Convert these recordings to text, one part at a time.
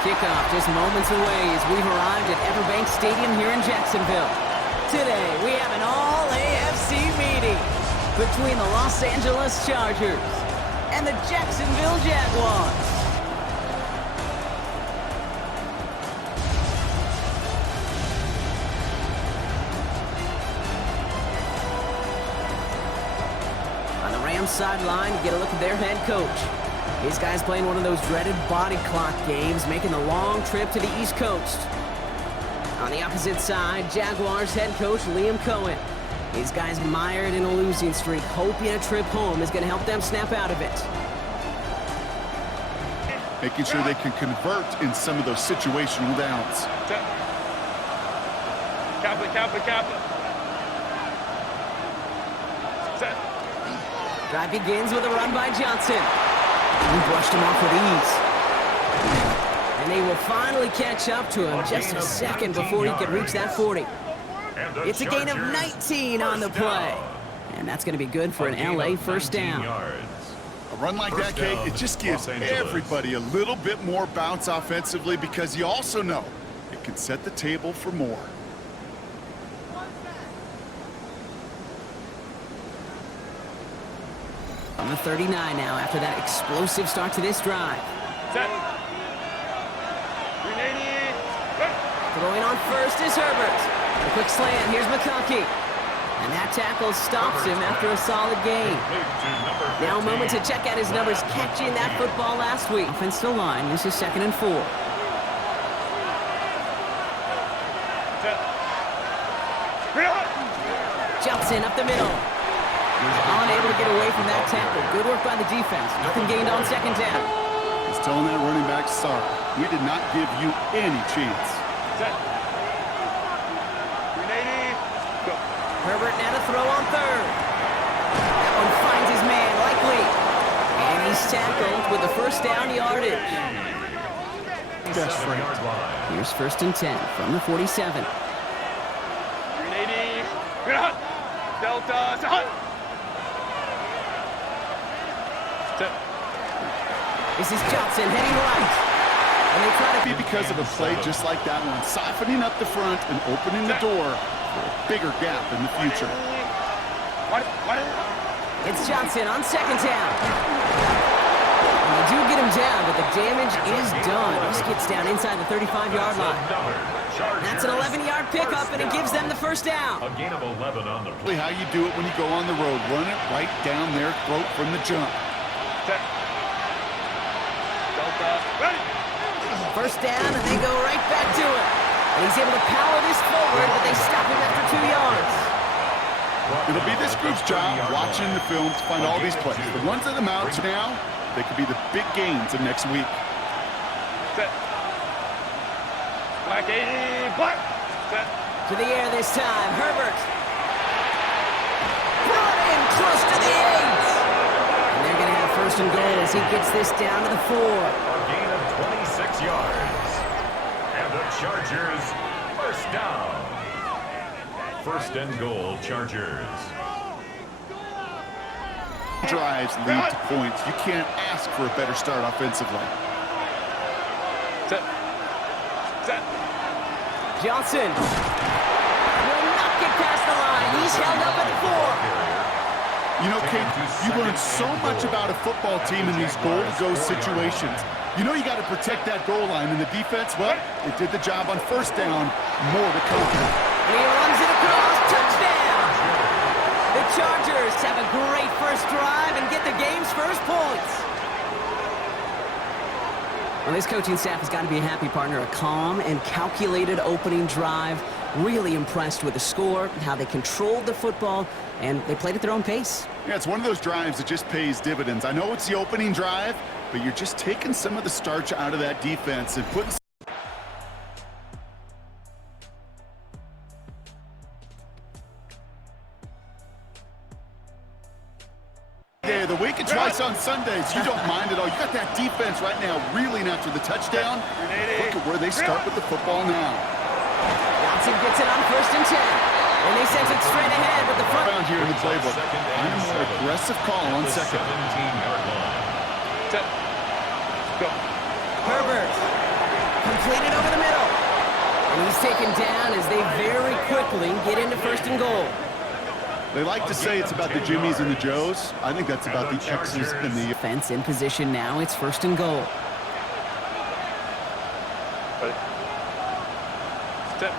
Kickoff just moments away as we've arrived at Everbank Stadium here in Jacksonville. Today, we have an all-AFC meeting between the Los Angeles Chargers and the Jacksonville Jaguars. On the Rams sideline, you get a look at their head coach. This guy's playing one of those dreaded body clock games, making the long trip to the East Coast. On the opposite side, Jaguars head coach Liam Cohen. These guys mired in a losing streak, hoping a trip home is going to help them snap out of it. Making sure they can convert in some of those situational downs. Kappa. Set. Drive begins with a run by Johnson. He brushed him off with ease. And they will finally catch up to him just a second before he could reach that 40. It's a gain of 19 on the play. And that's going to be good for an LA first down. A run like that, Kate, it just gives everybody a little bit more bounce offensively because you also know it can set the table for more. On the 39 now after that explosive start to this drive. Set. 380. Throwing on first is Herbert. A quick slant. Here's McConkey. And that tackle stops him after a solid gain. Now a moment to check out his numbers catching that football last week. Offensive line. This is 2nd and 4. Set. Johnson up the middle. He's unable to get away from that tackle. Good work by the defense. Nothing gained on 2nd down. He's telling that running back, sorry, we did not give you any chance. Set. 380. Go. Herbert now to throw on 3rd. That one finds his man, likely. And he's tackled with the first down yardage. Best friend. Here's 1st and 10 from the 47. 380. Delta. Set. This is Johnson heading right. And they try to Be because of a play just like that one, softening up the front and opening the door for a bigger gap in the future. It's Johnson on 2nd down. And they do get him down, but the damage is done. This gets down inside the 35-yard line. That's an 11-yard pickup, and it gives them the first down. A gain of 11 on the play. How you do it when you go on the road. Run it right down their throat from the jump. Set. Delta. Ready. First down, and they go right back to it. And he's able to power this forward, but they stop him after 2 yards. It'll be this group's job watching the film to find all these plays. The ones that amount to now, they could be the big gains of next week. Set. Black 80. Black. Set. To the air this time, Herbert. Brought in close to the 8. And they're going to have 1st and goal as he gets this down to the 4. A gain of 26 yards. And the Chargers, first down. 1st and goal, Chargers. Drives lead to points. You can't ask for a better start offensively. Set. Set. Johnson will not get past the line. He's held up at the 4. You know, Kate, you learn so much about a football team in these goal-to-go situations. You know you got to protect that goal line, and the defense, well, it did the job on 1st down. More to come. And he runs it across. Touchdown! The Chargers have a great first drive and get the game's first points. Well, this coaching staff has got to be a happy partner. A calm and calculated opening drive. Really impressed with the score, how they controlled the football, and they played at their own pace. Yeah, it's one of those drives that just pays dividends. I know it's the opening drive, but you're just taking some of the starch out of that defense and putting... Day of the week and twice on Sundays. You don't mind at all. You got that defense right now reeling after the touchdown. Look at where they start with the football now. Johnson gets it on 1st and 10. And they send it straight ahead with the front. Found here in the playbook. I'm a more aggressive call on 2nd. 17-yard line. Set. Go. Herbert. Completed over the middle. And he's taken down as they very quickly get into first and goal. They like to say it's about the Jimmies and the Joes. I think that's about the X's and the... Offense in position now. It's first and goal. Step.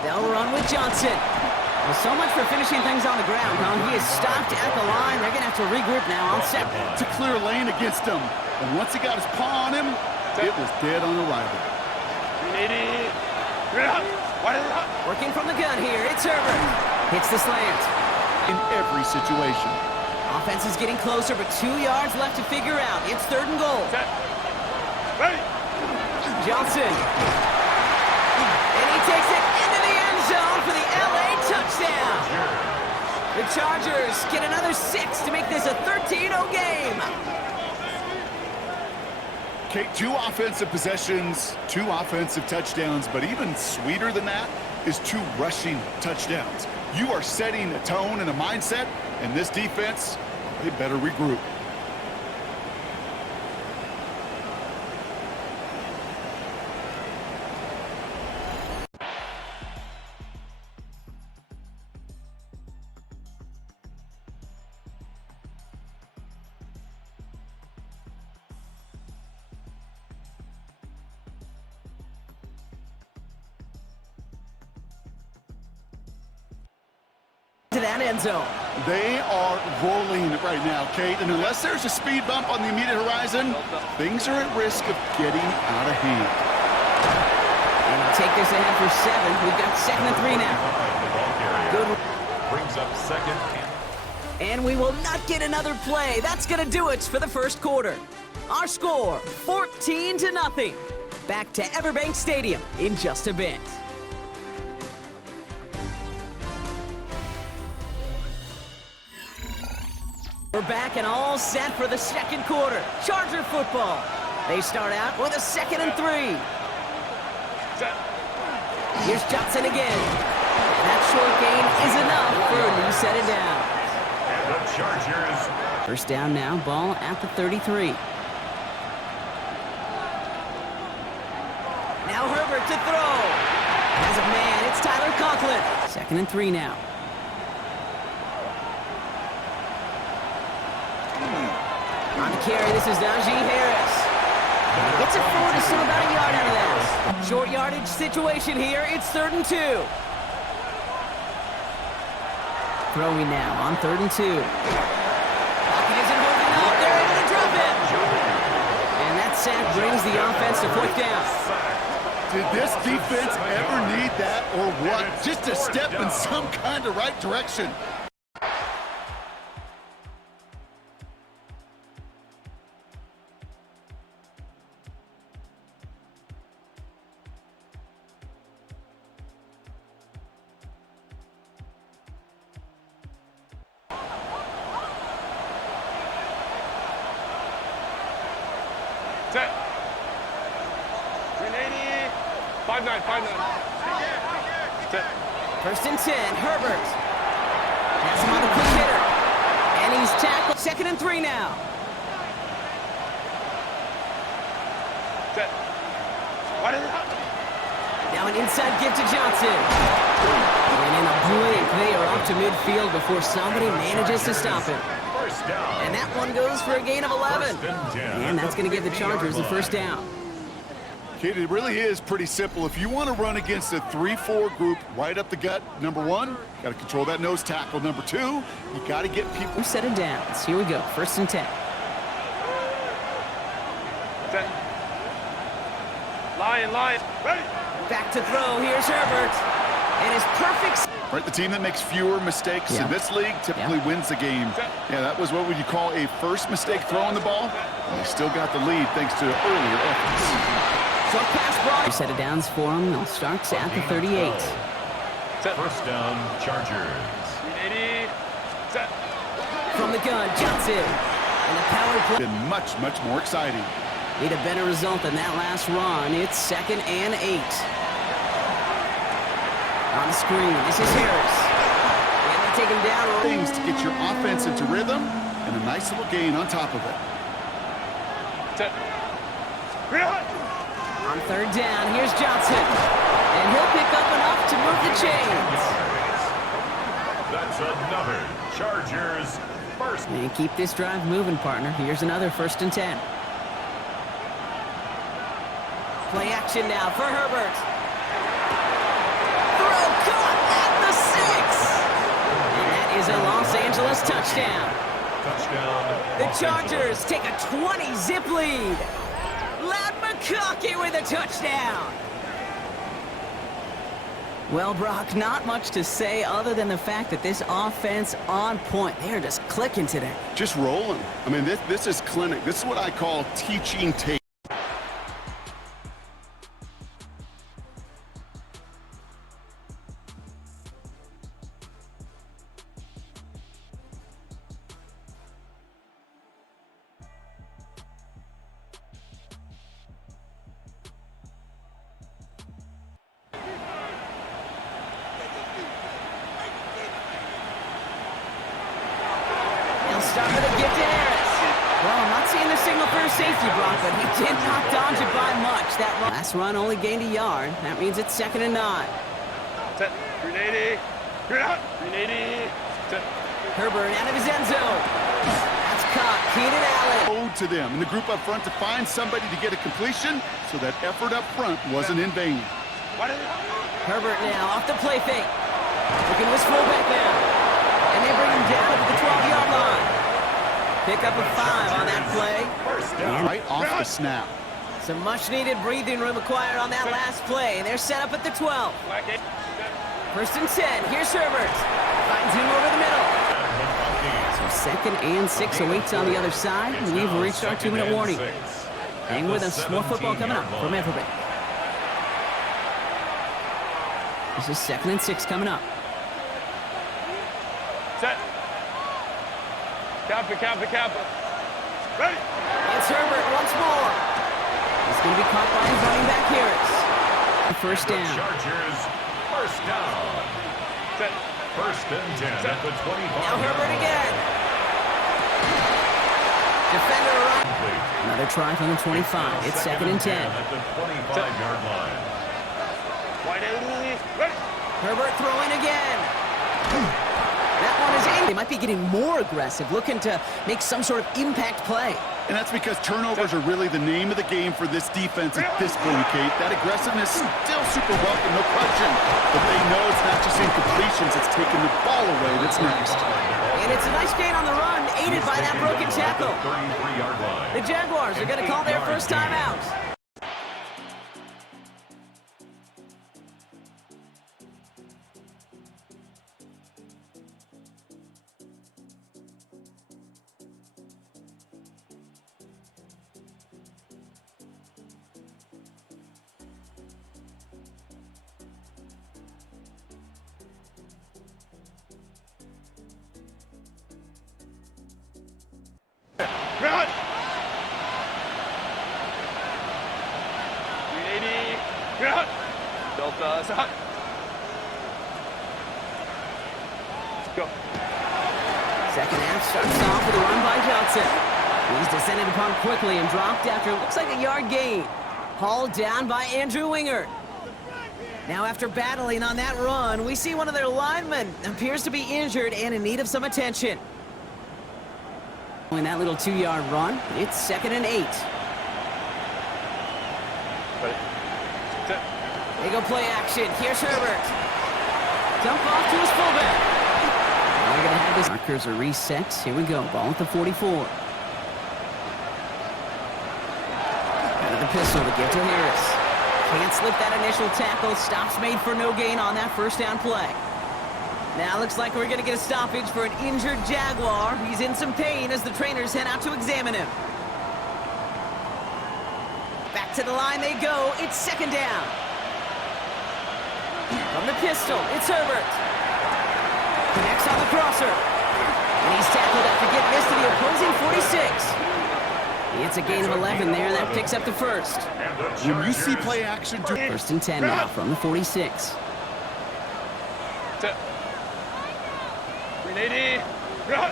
They'll run with Johnson. Well, so much for finishing things on the ground, huh? He is stopped at the line. They're going to have to regroup now on set. To clear lane against him. And once he got his paw on him, it was dead on arrival. Working from the gun here. It's Herbert. Hits the slant. In every situation. Offense is getting closer, but 2 yards left to figure out. It's third and goal. Set. Ready. Johnson. And he takes it into the end zone for the LA touchdown. The Chargers get another 6 to make this a 13-0 game. Okay, 2 offensive possessions, 2 offensive touchdowns, but even sweeter than that is 2 rushing touchdowns. You are setting a tone and a mindset, and this defense, they better regroup. To that end zone. They are rolling right now, Kate, and unless there's a speed bump on the immediate horizon, things are at risk of getting out of hand. And they'll take this ahead for 7. We've got 2nd and 3 now. Good. Brings up second. And we will not get another play. That's going to do it for the first quarter. Our score, 14-0. Back to Everbank Stadium in just a bit. We're back and all set for the second quarter. Charger football. They start out with a 2nd and 3. Set. Here's Johnson again. That short gain is enough for a new set it down. And the Chargers. First down now, ball at the 33. Now Herbert to throw. Has a man, it's Tyler Conklin. 2nd and 3 now. On the carry, this is Najee Harris. Gets it forward to still about a yard out of that. Short yardage situation here. It's 3rd and 2. Throwing now on 3rd and 2. Pocket isn't holding up. They're able to drop it. And that sack brings the offense to 4th down. Did this defense ever need that or what? Just a step in some kind of right direction. Set. 380. 5-9. Set. 1st and 10, Herbert. Has him on the quick hitter. And he's tackled. 2nd and 3 now. Set. What is it? Now an inside give to Johnson. And in a blink, they are off to midfield before somebody manages to stop him. First down. And that one goes for a gain of 11. First and 10. And that's going to give the Chargers the first down. Kate, it really is pretty simple. If you want to run against a 3-4 group right up the gut, number 1, got to control that nose tackle. Number 2, you got to get people... Who set it down? Here we go. 1st and 10. Set. Lion. Ready. Back to throw. Here's Herbert. And his perfect... Right, the team that makes fewer mistakes in this league typically wins the game. Yeah, that was what would you call a first mistake throwing the ball. And they still got the lead thanks to earlier efforts. Short pass brought. Set it downs for him. They'll start at the 38. Set. First down, Chargers. 380. Set. From the gun, Johnson. And the power play. Been much more exciting. Need a better result than that last run. It's 2nd and 8. On the screen, this is Harris. And they take him down. Things to get your offense into rhythm and a nice little gain on top of it. Set. Real. On third down, here's Johnson. And he'll pick up enough to move the chains. That's another Chargers first. And keep this drive moving, partner. Here's another 1st and 10. Play action now for Herbert. Throw caught at the 6. And that is a Los Angeles touchdown. Touchdown. The Chargers take a 20-zip lead. Loud McConkey with a touchdown. Well, Brock, not much to say other than the fact that this offense on point. They are just clicking today. Just rolling. I mean, this is clinic. This is what I call teaching tape. Start with a gift to Harris. Well, I'm not seeing the signal for a safety, Brock, but he did not dodge it by much. That last run only gained a yard. That means it's 2nd and 9. Set. 380. You're out. 380. Set. Herbert out of his end zone. That's caught. Keenan Allen. Owed to them in the group up front to find somebody to get a completion, so that effort up front wasn't in vain. Herbert now off the play fake. Looking to his fullback now. And they bring him down at the 12-yard line. Pick up a 5 on that play. And right off the snap. Some much-needed breathing room acquired on that last play, and they're set up at the 12. 1st and 10. Here's Herbert. Finds him over the middle. So 2nd and 6 awaits on the other side. And we've reached our 2-minute warning. Hang with us. More football coming up from Everett. This is 2nd and 6 coming up. Set. Kappa. Ready. It's Herbert once more. He's going to be caught by his running back Harris. First down. Chargers, first down. Set. 1st and 10 at the 25. Now Herbert again. Defender run. Another try from the 25. It's 2nd and 10. At the 25-yard line. Wide open. Ready. Herbert throwing again. That one is aimed. They might be getting more aggressive, looking to make some sort of impact play. And that's because turnovers are really the name of the game for this defense at this point, Kate. That aggressiveness is still super welcome, no question. But they know it's not just incompletions, it's taking the ball away that's next. And it's a nice gain on the run, aided by that broken tackle. 33-yard line. The Jaguars are going to call their first time out. Run. 380. Run. Delta. Stop. Let's go. 2nd half starts off with a run by Johnson. He's descended upon quickly and dropped after looks like a yard gain. Hauled down by Andrew Wingert. Now after battling on that run, we see one of their linemen appears to be injured and in need of some attention. In that little 2-yard run, it's 2nd and 8. Ready. Set. They go play action. Here's Herbert. Dump off to his fullback. They're going to have this. Markers are reset. Here we go. Ball at the 44. Out of the pistol to get to Harris. Can't slip that initial tackle. Stops made for no gain on that 1st down play. Now looks like we're going to get a stoppage for an injured Jaguar. He's in some pain as the trainers head out to examine him. Back to the line they go. It's 2nd down. From the pistol, it's Herbert. Connects on the crosser. And he's tackled after getting missed to the opposing 46. It's a gain of 11 there. That picks up the 1st. When you see play action, 1st and 10 now from the 46. Set. 380. Run.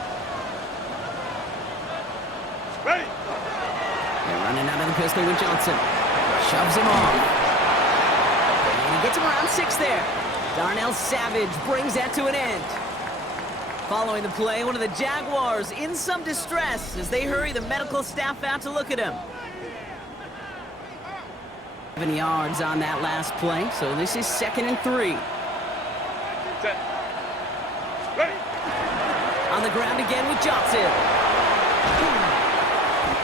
Ready. They're running out of the pistol with Johnson. Shoves him off. And he gets him around 6 there. Darnell Savage brings that to an end. Following the play, one of the Jaguars in some distress as they hurry the medical staff out to look at him. 7 yards on that last play, so this is 2nd and 3. Set. Ready. On the ground again with Johnson.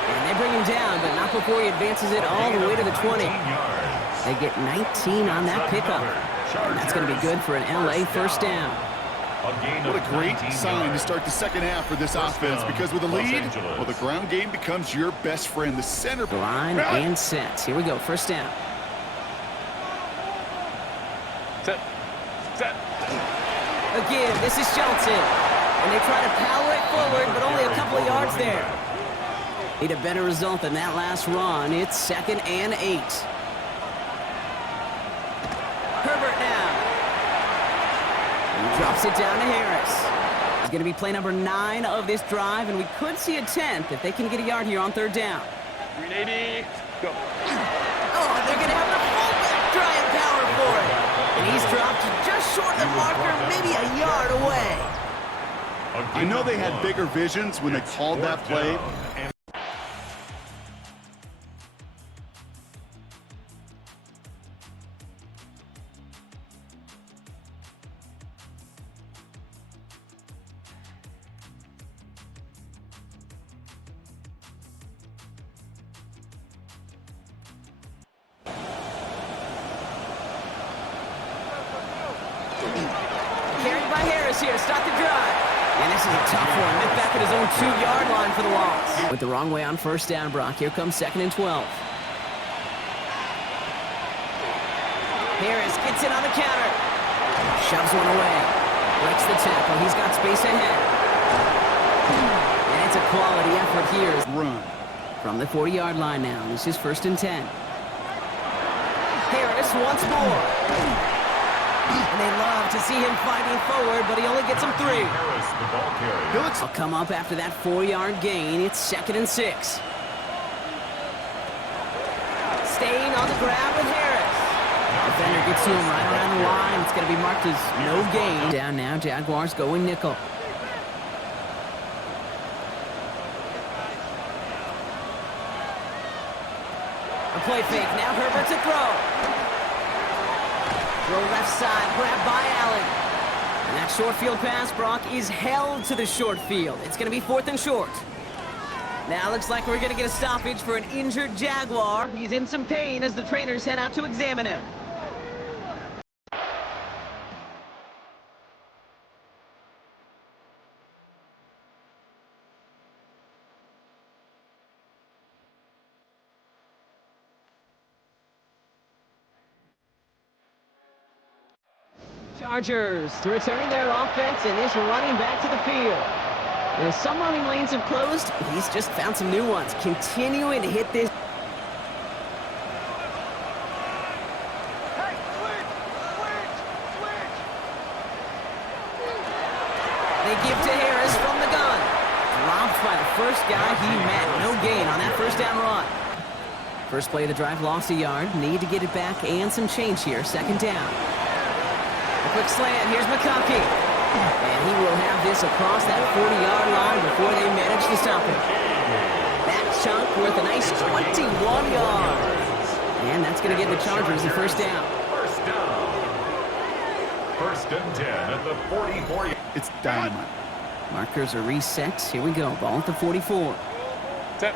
And they bring him down, but not before he advances it all the way to the 20. They get 19 on that pickup. And that's going to be good for an LA first down. What a great sign to start the second half for this offense, because with a lead, well, the ground game becomes your best friend. The center Line and set. Here we go, first down. Set. Set. Again, this is Johnson. And they try to power it forward, but only a couple of yards there. Need a better result than that last run. It's 2nd and 8. Herbert now. He drops it down to Harris. He's going to be play number 9 of this drive, and we could see a 10th if they can get a yard here on 3rd down. 380. Go. Oh, and they're going to have the fullback try and power for it. And he's dropped just short of the marker, maybe a yard away. I know they had bigger visions when they called that play. Carried by Harris here to start the drive. And this is a tough one. Met back at his own 2-yard line for the loss. Went the wrong way on first down, Brock. Here comes 2nd and 12. Harris gets in on the counter. Shoves one away. Breaks the tackle. He's got space ahead. And it's a quality effort here. Run. From the 40-yard line now. This is 1st and 10. Harris once more. And they love to see him fighting forward, but he only gets him 3. Harris, the ball carrier. He'll come up after that 4-yard gain. It's 2nd and 6. Staying on the ground with Harris. Defender gets to him right around the line. It's going to be marked as no gain. Down now, Jaguars going nickel. A play fake. Now Herbert to throw. Throw left side, grabbed by Allen. And that short field pass, Brock, is held to the short field. It's going to be 4th and short. Now looks like we're going to get a stoppage for an injured Jaguar. He's in some pain as the trainers head out to examine him. Chargers returning their offense, and is running back to the field. Now, some running lanes have closed. He's just found some new ones. Continuing to hit this. They give to Harris from the gun. Dropped by the first guy he met. No gain on that first down run. First play of the drive, lost a yard. Need to get it back and some change here. 2nd down. A quick slant. Here's McConkey. And he will have this across that 40-yard line before they manage to stop him. That chunk worth a nice 21 yards. And that's going to give the Chargers the first down. First down. 1st and 10 at the 44. It's dynamite. Markers are reset. Here we go. Ball at the 44. Set.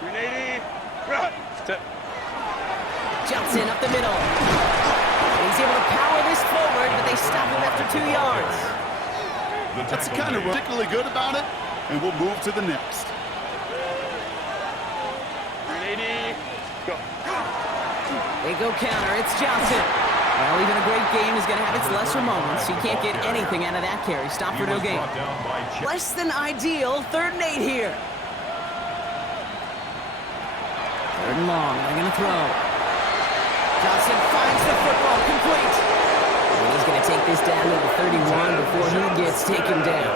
380. Run. Set. Johnson up the middle. He's able to power this forward, but they stop him after 2 yards. That's kind of particularly good about it, and we'll move to the next. 380. Go. They go counter. It's Johnson. Well, even a great game is going to have its lesser moments. You can't get anything out of that carry. Stop for no gain. Less than ideal. 3rd and 8 here. 3rd and long. They're going to throw. Johnson finds the football, complete. And he's going to take this down to the 31 before he gets taken down.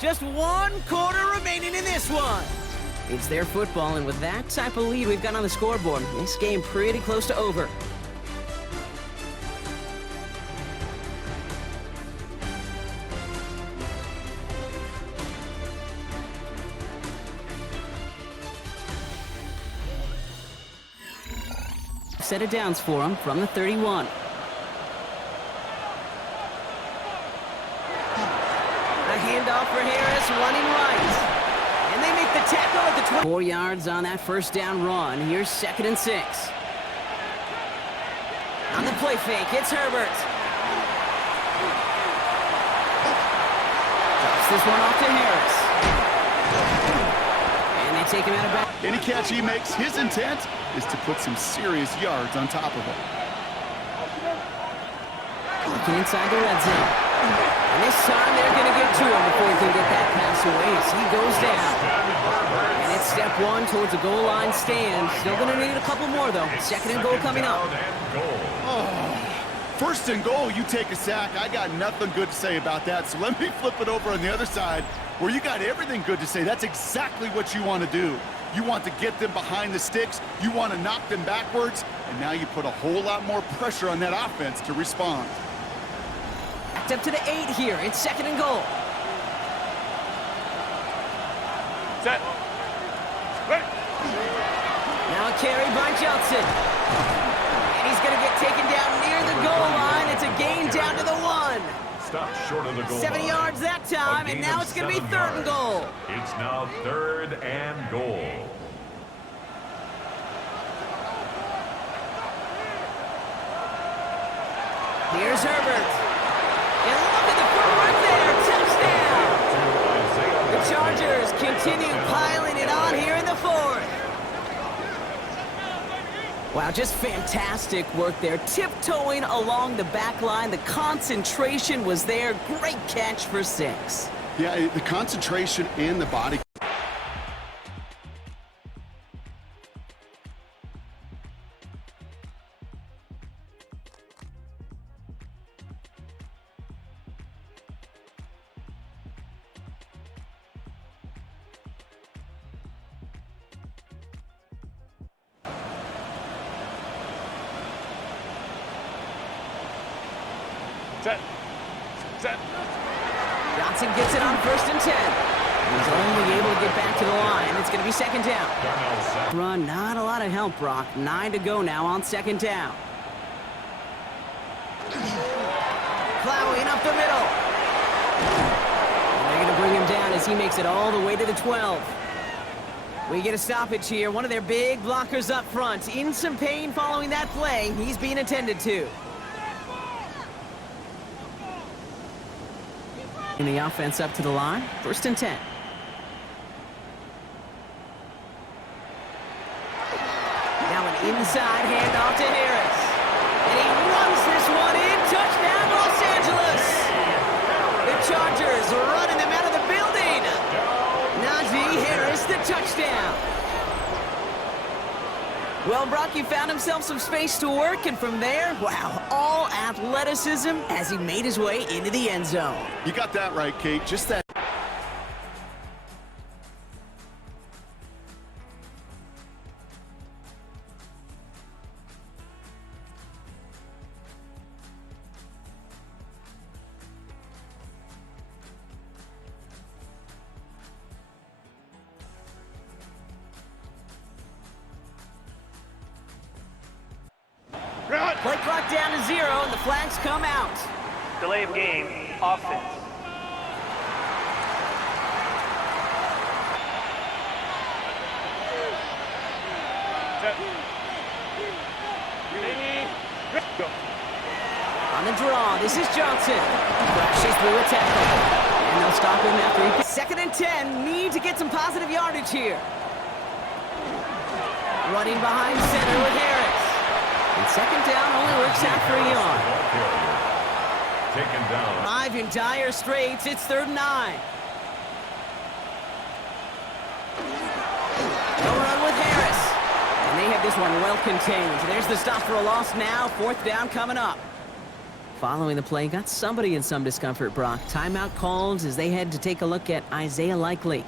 Just 1 quarter remaining in this one. It's their football, and with that type of lead we've got on the scoreboard, this game pretty close to over. Set of downs for him from the 31. A handoff for Harris, running right. And they make the tackle at the 20. 4 yards on that first down run. Here's 2nd and 6. On the play fake, it's Herbert. Drops this one off to Harris. And they take him out of bounds. Any catch he makes, his intent is to put some serious yards on top of it. Looking inside the red zone. And this time they're going to get to him before he can get that pass away as he goes down. And it's step 1 towards a goal line stand. Still going to need a couple more, though. 2nd and goal coming up. Oh, 1st and goal, you take a sack. I got nothing good to say about that. So let me flip it over on the other side where you got everything good to say. That's exactly what you want to do. You want to get them behind the sticks. You want to knock them backwards. And now you put a whole lot more pressure on that offense to respond. Backed up to the 8 here. It's 2nd and goal. Set. Ready. Now a carry by Johnson. And he's going to get taken down near the goal line. It's a gain down to the 1. Stop short of the goal 70 line. yards that time, and now it's going to be 3rd and goal. It's now 3rd and goal. Here's Herbert. And look at the footwork there. Touchdown. The Chargers continue piling it on here in the 4th. Wow, just fantastic work there. Tiptoeing along the back line. The concentration was there. Great catch for 6. Yeah, the concentration and the body. Set. Set. Johnson gets it on 1st and 10. He's only able to get back to the line. It's going to be 2nd down. Run, not a lot of help, Brock. 9 to go now on 2nd down. Plowing up the middle. And they're going to bring him down as he makes it all the way to the 12. We get a stoppage here. One of their big blockers up front. In some pain following that play. He's being attended to. In the offense up to the line. 1st and 10. Now an inside handoff to Harris. And he runs this one in. Touchdown, Los Angeles. The Chargers running them out of the building. Najee Harris, the touchdown. Well, Brock, he found himself some space to work, and from there, wow, all athleticism as he made his way into the end zone. You got that right, Kate. Just that. Play clock down to 0, and the flags come out. Delay of game, offense. Set. Ready. Go. On the draw, this is Johnson. Crashes through a tackle. And they'll stop him after he... 2nd and 10, need to get some positive yardage here. Running behind center with Harris. And 2nd down only works out for a yard. Taken down. 5 in dire straits. It's 3rd and 9. No run with Harris. And they have this one well contained. There's the stop for a loss now. 4th down coming up. Following the play, got somebody in some discomfort, Brock. Timeout called as they head to take a look at Isaiah Likely.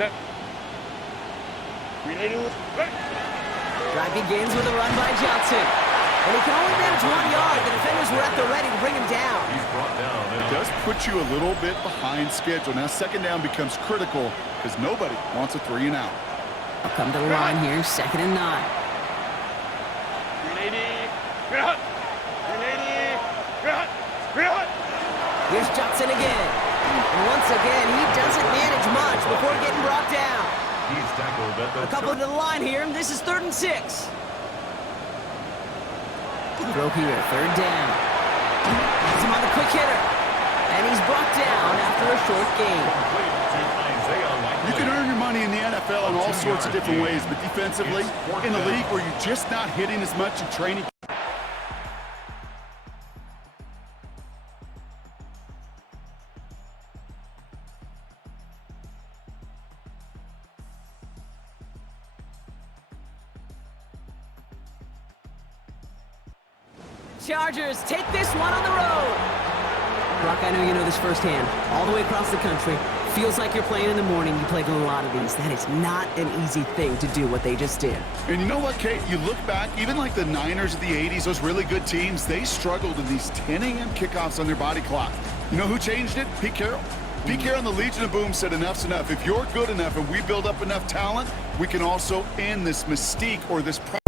Set. Ready. Ready. Drive begins with a run by Johnson. And he can only manage 1 yard. The defenders were at the ready to bring him down. He's brought down. It does put you a little bit behind schedule. Now second down becomes critical because nobody wants a 3 and out. I'll come to the line here, 2nd and 9. Here's Johnson again. And once again, he doesn't manage much before getting brought down. He's tackled at the A couple to the line here, and this is 3rd and 6. Throw here, 3rd down. Has him on the quick hitter. And he's brought down after a short gain. You can earn your money in the NFL in all sorts of different ways, but defensively, in a league where you're just not hitting as much in training. Chargers take this one on the road. Brock, I know you know this firsthand. All the way across the country. Feels like you're playing in the morning. You played a lot of these. That is not an easy thing to do what they just did. And you know what, Kate? You look back, even like the Niners of the 80s, those really good teams, they struggled in these 10 a.m. kickoffs on their body clock. You know who changed it? Pete Carroll. Pete Carroll and the Legion of Boom said enough's enough. If you're good enough and we build up enough talent, we can also end this mystique or this problem.